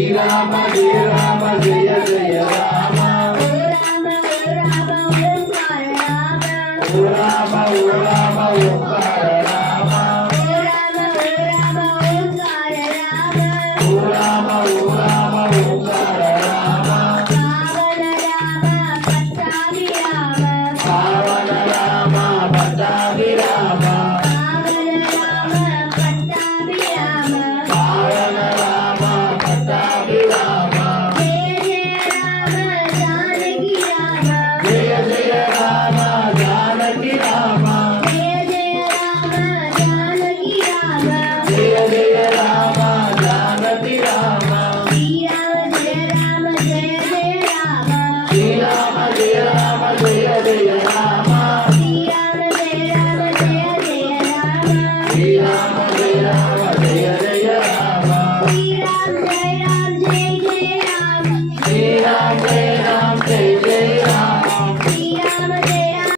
శ్రీరామ జయ రామ జయ జయ రామ ఓ రామ ఓ రామ ఓంకార రామ ఓ రామ ఓ రామ ఓంకార రామ పావన రామ పట్టాభి రామ పావన రామ పట్టాభి రామ జయ జయ రామ జానకి రామ జయ జయ రామ జానకి రామ శ్రీరామ జయ రామ జయ జయ రామ శ్రీరామ జయ రామ జయ జయ రామ